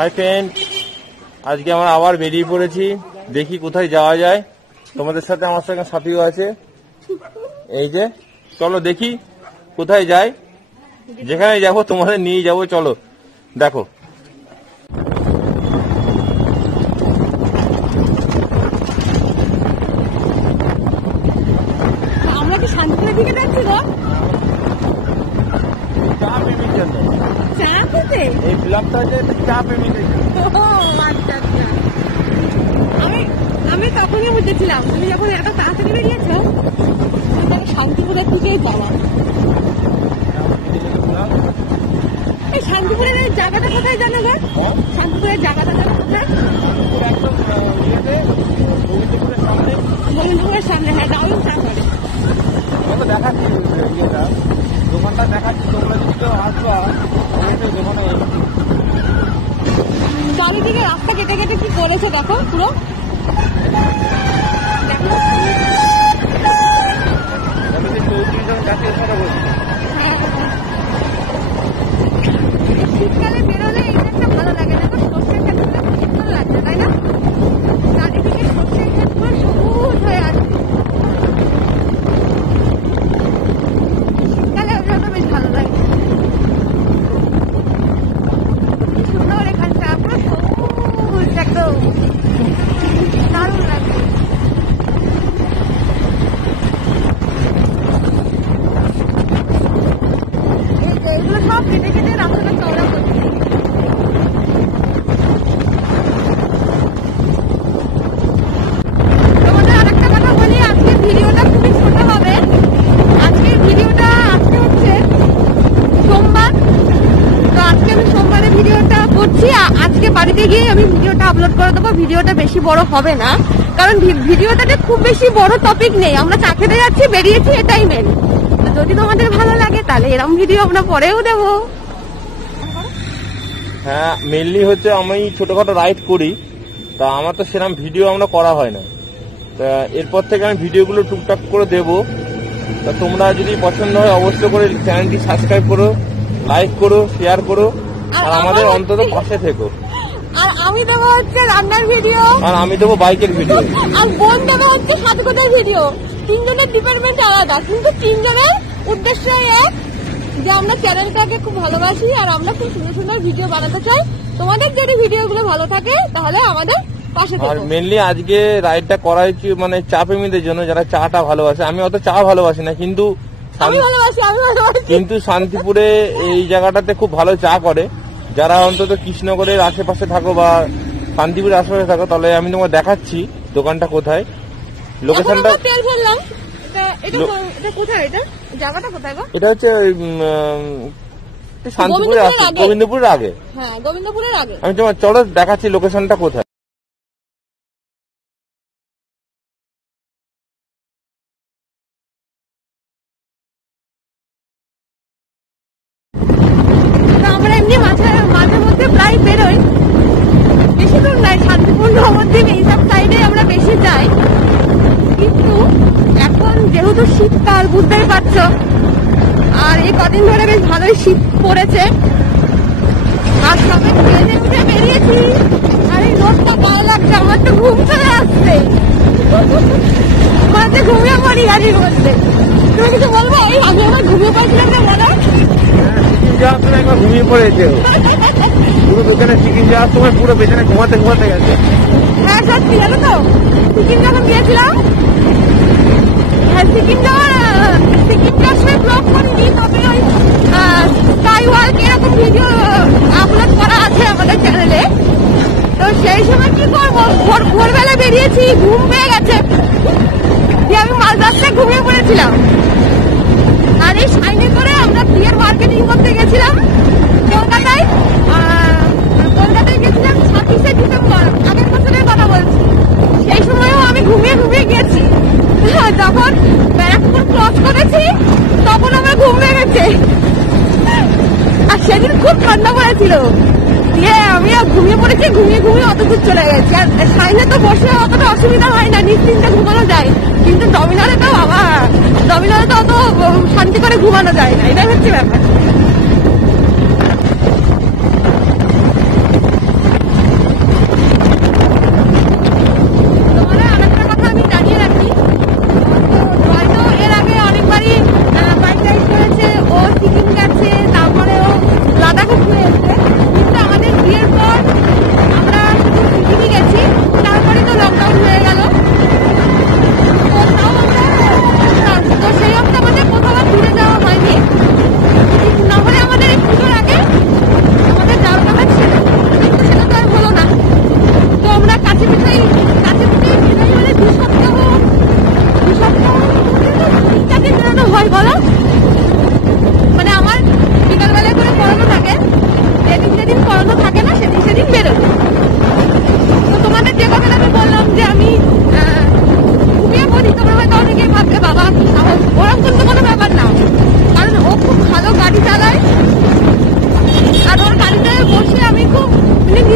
Hi friend, আজকে আমরা আবার বেরিয়ে পড়েছি। দেখি কোথায় যাওয়া যায়। তোমাদের সাথে আমার সঙ্গে সাথীও আছে। এই যে চলো দেখি কোথায় যাই। যেখানে যাবো তোমাদের নিয়ে যাবো। চলো দেখো। আমরা কি শান্তিপুরের দিকে যাচ্ছি গো? চা প্রেমীর জন্য। চা খেতে? এই ব্লগটা হচ্ছে চা প্রেমীদের জন্য। আচ্ছা আচ্ছা। আমি তখনই বুঝেছিলাম তুমি যখন এত তাড়াতাড়ি বেরিয়েছো শান্তিপুরের দিকেই যাওয়া। এই শান্তিপুরের এই জায়গাটা কোথায় জানো গো? শান্তিপুরের জায়গাটা কোথায়? গোবিন্দপুরের সামনে। হ্যাঁ, দারুণ চা করে। দেখাচ্ছি দোকানটা দেখাচ্ছি, তোমরা যদি কেউ আসবা দোকানে। চারিদিকে রাস্তা কেটে কেটে কি করেছে দেখো পুরো। শীতকালে বেরোলে এটা একটা ভালো লাগে, দেখো সর্ষের ক্ষেত্রে ভালো লাগছে তাই না? চারিদিকে সর্ষের ক্ষেত্রে সবুজ হয়ে আছে। শীতকালে ওটা বেশ ভালো লাগে। কি সুন্দর এখানটা, পুরো সবুজ একদম দারুণ লাগছে। এগুলো সব কেটে কেটে রাস্তাটা চওড়া করছে। তোমাদের আরেকটা কথা বলি, আজকের ভিডিওটা খুবই ছোট হবে। আজকের ভিডিওটা আজকে হচ্ছে সোমবার, তো আজকে আমি সোমবারে ভিডিওটা করছি। আজকে বাড়িতে গিয়ে আমি ভিডিওটা আপলোড করে দেবো। ভিডিওটা বেশি বড় হবে না, কারণ ভিডিওটাতে খুব বেশি বড় টপিক নেই। আমরা চা খেতে যাচ্ছি, বেরিয়েছি, এটাই মেন। যদি তোমাদের ভালো লাগে তাহলে এরকম ভিডিও আমরা পরেও দেবো। হ্যাঁ, মেনলি হচ্ছে আমি ছোটখাটো রাইড করি, তা আমার তো সেরকম ভিডিও আমরা করা হয় না। তা এরপর থেকে আমি ভিডিওগুলো টুকটাক করে দেবো। তা তোমরা যদি পছন্দ হয় অবশ্যই করে চ্যানেলটি সাবস্ক্রাইব করো, লাইক করো, শেয়ার করো, আর আমাদের অন্তত পাশে থেকো। আর আমি দেবো হচ্ছে রান্নার ভিডিও, আর আমি দেবো বাইকের ভিডিও, আর বোন দেবো হচ্ছে সাজগোজের ভিডিও। তিনজনের ডিপার্টমেন্ট আলাদা, কিন্তু তিনজনের উদ্দেশ্য এক, যে আমরা চ্যানেলটাকে খুব ভালোবাসি আর আমরা খুব সুন্দর সুন্দর ভিডিও বানাতে চাই। তোমাদের যদি ভিডিওগুলো ভালো থাকে তাহলে আমাদের পাশে থেকো। আর মেনলি আজকে রাইডটা করা হচ্ছে মানে চা প্রেমীদের জন্য, যারা চাটা ভালোবাসে। আমি অত চা ভালোবাসি না, কিন্তু আমি ভালোবাসি। কিন্তু শান্তিপুরে এই জায়গাটাতে খুব ভালো চা করে। যারা অন্তত কৃষ্ণনগরের আশেপাশে থাকো বা শান্তিপুরের আশেপাশে থাকো, তাহলে আমি তোমাকে দেখাচ্ছি দোকানটা কোথায়, লোকেশনটা। এটা কোথায়? এটা জায়গাটা কোথায় গো? এটা হচ্ছে শান্তিপুরের গোবিন্দপুরের আগে। হ্যাঁ, গোবিন্দপুরের আগে। আমি তোমার চলো দেখাচ্ছি লোকেশনটা কোথায়। আমরা এমনি মাঝে মধ্যে প্রায় বেরোই, বেশি দূর নাই, শান্তিপুর নবদ্বীপ এইসব সাইডে আমরা বেশি যাই। কিন্তু এখন যেহেতু শীতকাল বুঝতেই পারছো, আর এই কদিন ধরে বেশ ভালোই শীত পড়েছে, আর সবাই ট্রেনে উঠে বেরিয়েছি। আর এই রোদটা গায়ে লাগছে, আমার তো ঘুম চলে আসছে, মাঝে ঘুমিয়ে পড়ি গাড়ির মধ্যে। তুমি কিছু বলবো? এই আমি আমার ঘুমিয়ে পড়ছিলাম না, বলো। যাওয়ার সময় একবার ঘুমিয়ে পড়েছে পুরো দোকানে। সিকিম যাওয়ার সময় পুরো পেছনে ঘুমাতে ঘুমাতে গেছে। হ্যাঁ সত্যি, জানো তো সিকিম যখন গিয়েছিলাম, হ্যাঁ সিকিম যাওয়ার সময় ব্লগ করিনি, তবে ওই স্কাই ওয়াক এরকম ভিডিও আপলোড করা আছে আমাদের চ্যানেলে। তো সেই সময় কি করবো, ভোরবেলা বেরিয়েছি, ঘুম পেয়ে গেছে, আমি মাঝ রাস্তায় ঘুমিয়ে পড়েছিলাম। আর এই সাইনে করে আমরা বিয়ের মার্কেটিং করতে গেছিলাম কলকাতায়। কলকাতায় গেছিলাম 26শে ডিসেম্বর, আগের বছরের কথা বলছি। সেই সময়ও আমি ঘুমিয়ে গেছি। যখন ব্যারাকপুর ক্রস করেছি তখন আমার ঘুম ভেঙেছে। আর সেদিন খুব ঠান্ডা পড়েছিল, দিয়ে আমি ঘুমিয়ে পড়েছি, ঘুমিয়ে অত দূর চলে গেছি। আর সাইনে তো বসে অতটা অসুবিধা হয় না, নিশ্চিন্তে ঘুমানো যায়। কিন্তু ডমিনারে তো অত শান্তি করে ঘুমানো যায় না, এটাই হচ্ছে ব্যাপার।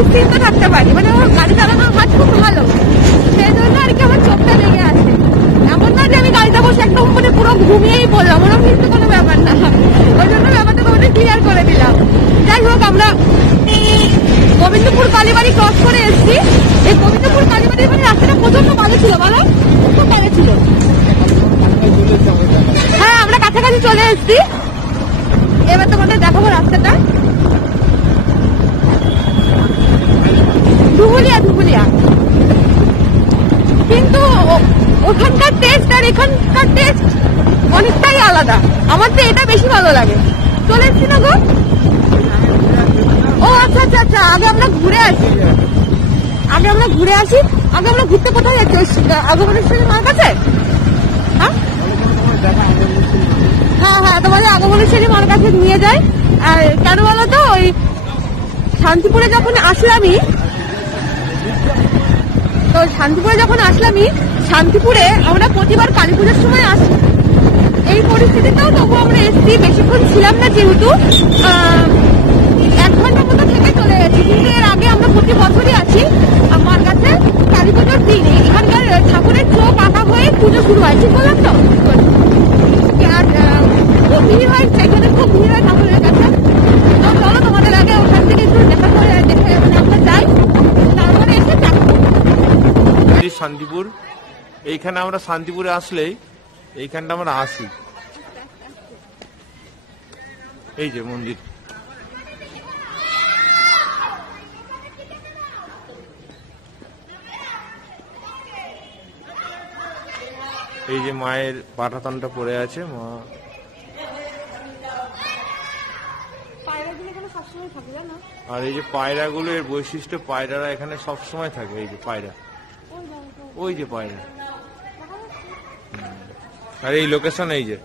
নিশ্চিন্ত থাকতে পারি, মানে ওর গাড়ি চালানোর হাত খুব ভালো, সেই জন্য আর কি আমার চোখটা লেগে আছে। এমন না যে আমি গাড়িটা বসে একদম মানে পুরো ঘুমিয়েই পড়লাম, ওরকম কিন্তু কোনো ব্যাপার না। ওই জন্য ব্যাপারটা তোমাদের ক্লিয়ার করে দিলাম। যাই হোক, আমরা গোবিন্দপুর কালীবাড়ি ক্রস করে এসেছি। এই গোবিন্দপুর কালীবাড়ির মানে রাস্তাটা প্রচন্ড ভালো ছিল, বলো খুব ভালো ছিল। হ্যাঁ, আমরা কাছাকাছি চলে এসেছি। এবার তোমাদের দেখাবো রাস্তাটা। ধুবুলিয়া কিন্তু ওখানকার টেস্ট আর এখানকার টেস্ট অনেকটাই আলাদা। আমার তো এটা বেশি ভালো লাগে। চলে এসছি না গো? ও আচ্ছা আচ্ছা আচ্ছা, আগে আমরা ঘুরে আসি। আগে আমরা ঘুরতে কোথায় যাচ্ছি? আগমনেশ্বরী মার কাছে? হ্যাঁ হ্যাঁ, তোমাদের আগমনেশ্বরী মার কাছে নিয়ে যায়। আর কেন বলো তো, ওই শান্তিপুরে যখন আসলামই, শান্তিপুরে আমরা প্রতিবার কালী পুজোর সময় আসি। এই পরিস্থিতিতেও তবু আমরা এসছি, বেশিক্ষণ ছিলাম না, যেহেতু 1 ঘন্টার মতো থেকে চলে গেছি। কিন্তু এর আগে আমরা প্রতি বছরই আছি আমার কাছে কালী পুজোর দিন। এখানকার ঠাকুরের চোখ আঁকা হয়ে পুজো শুরু হয়, ঠিক বললাম তো? আর খুব ভিড় হয়, সেখানে খুব ভিড় হয় ঠাকুরের কাছে। তো চলো তোমাদের আগে ওখান থেকে একটু দেখা করে দেখে আমরা যাই, তারপরে এসে থাকবো। শান্তিপুর, এইখানে আমরা শান্তিপুরে আসলেই এইখানটা আমরা আসি। এই যে মন্দির, এই যে মায়ের পাঠাতনটা পড়ে আছে। মা আর এই যে পায়রাগুলো, এর বৈশিষ্ট্য পায়রারা এখানে সবসময় থাকে। এই যে পায়রা, ওই যে পায়রা। আর এই লোকেশন এই যে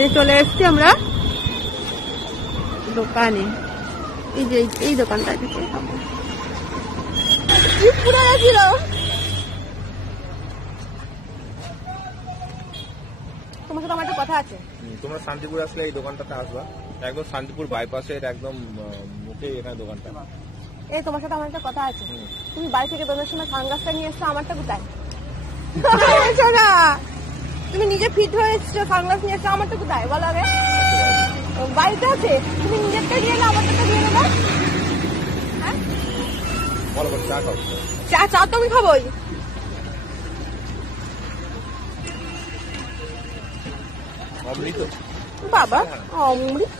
এই চলে এসছি আমরা দোকানে। এই যে এই দোকানটা থেকে পুরো গেছিল। তোমার সাথে আমার একটা কথা আছে। তোমরা শান্তিপুর আসলে এই দোকানটাতে আসবা, একদম শান্তিপুর বাইপাসের একদম মুখে এখানে দোকানটা। এই তোমার সাথে আমার একটা কথা আছে। তুমি বাড়ি থেকে দোকানের সময় সানগ্লাসটা নিয়ে এসছো, আমারটা কোথায়? না, তুমি নিজে ফিট হয়ে এসছো, সানগ্লাস নিয়ে এসছো, আমারটা কোথায় বলো আগে? বাড়িতে আছে, তুমি নিজেরটা দিয়ে না আমারটা দিয়ে নেবো। হ্যাঁ, চা তো আমি খাবোই। অমৃত বাবা, অমৃত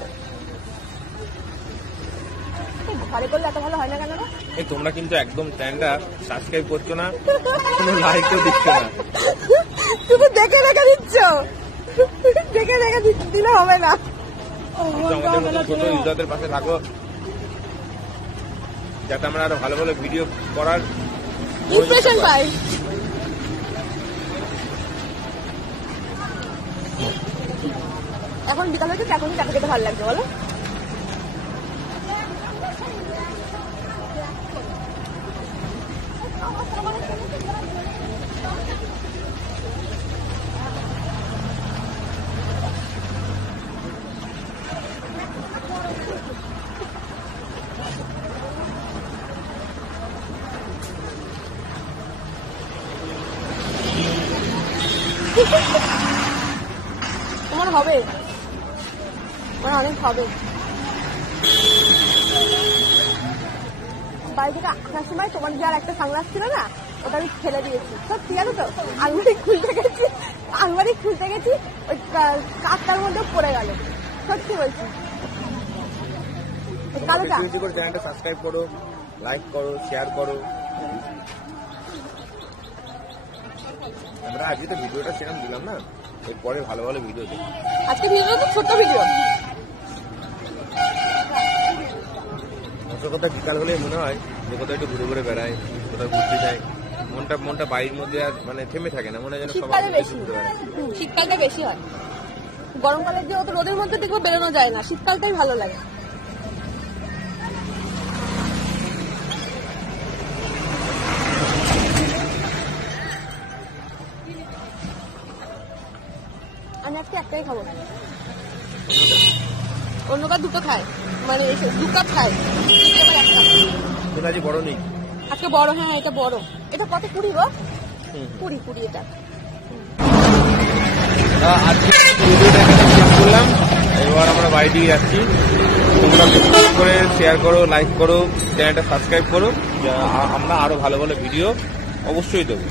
ঘরে করলে এত ভালো হয় না কেন? এই তোমরা কিন্তু একদম চ্যানেলটা সাবস্ক্রাইব করছো না, কোনো লাইকও দিচ্ছ না, শুধু দেখে রেখে দিচ্ছ। দেখে রেখে দিলে হবে না। আমাদের মতো ছোট ইউজারদের পাশে থাকো, যাতে আমরা আরো ভালো ভালো ভিডিও করার ইনস্পিরেশন পাই। এখন বিকাল হচ্ছে, এখন চাটা খেতে ভালো লাগছে বলো? তোমার হবে, আমার অনেক হবে। বাড়ি থেকে আসার সময় তোমার যে আর একটা সানগ্লাস ছিল না, ওটা আমি ফেলে দিয়েছি। সত্যি জানো তো, আলমারি খুলতে গেছি ওই কাঠটার মধ্যে পড়ে গেল। সত্যি বলছি। কালোটা চ্যানেলটা সাবস্ক্রাইব করো, লাইক করো, শেয়ার করো। আমরা আজকে তো ভিডিওটা সেরকম দিলাম না, এরপরে ভালো ভালো ভিডিও দেখি। আজকে ভিডিও তো ছোট্ট ভিডিও। কোথাও বিকাল হলে মনে হয় যে কোথাও একটু ঘুরে ঘুরে বেড়ায়, কোথাও ঘুরতে যায়, মনটা বাড়ির মধ্যে আর মানে থেমে থাকে না, মনে হয় যেন শীতকালে বেশি, শীতকালটা বেশি হয়। গরমকালে যে অত রোদের মধ্যে দেখবো বেরোনো যায় না, শীতকালটাই ভালো লাগে। আমি আজকে একটাই খাবো। অন্যবার দুটো খায়, মানে 2 কাপ খায়, এবার 1 কাপ। এটা আজ বড় নেই, আজকে বড়। হ্যাঁ এটা বড়। এটা কত? 20 গো? 20 এটা। আজকে ভিডিওটা এখানে শেষ করলাম। এবার আমরা বাড়ি দিয়ে যাচ্ছি। তোমরা সাবস্ক্রাইব করে শেয়ার করো, লাইক করো, চ্যানেলটা সাবস্ক্রাইব করো। আমরা আরো ভালো ভালো ভিডিও অবশ্যই দেবো।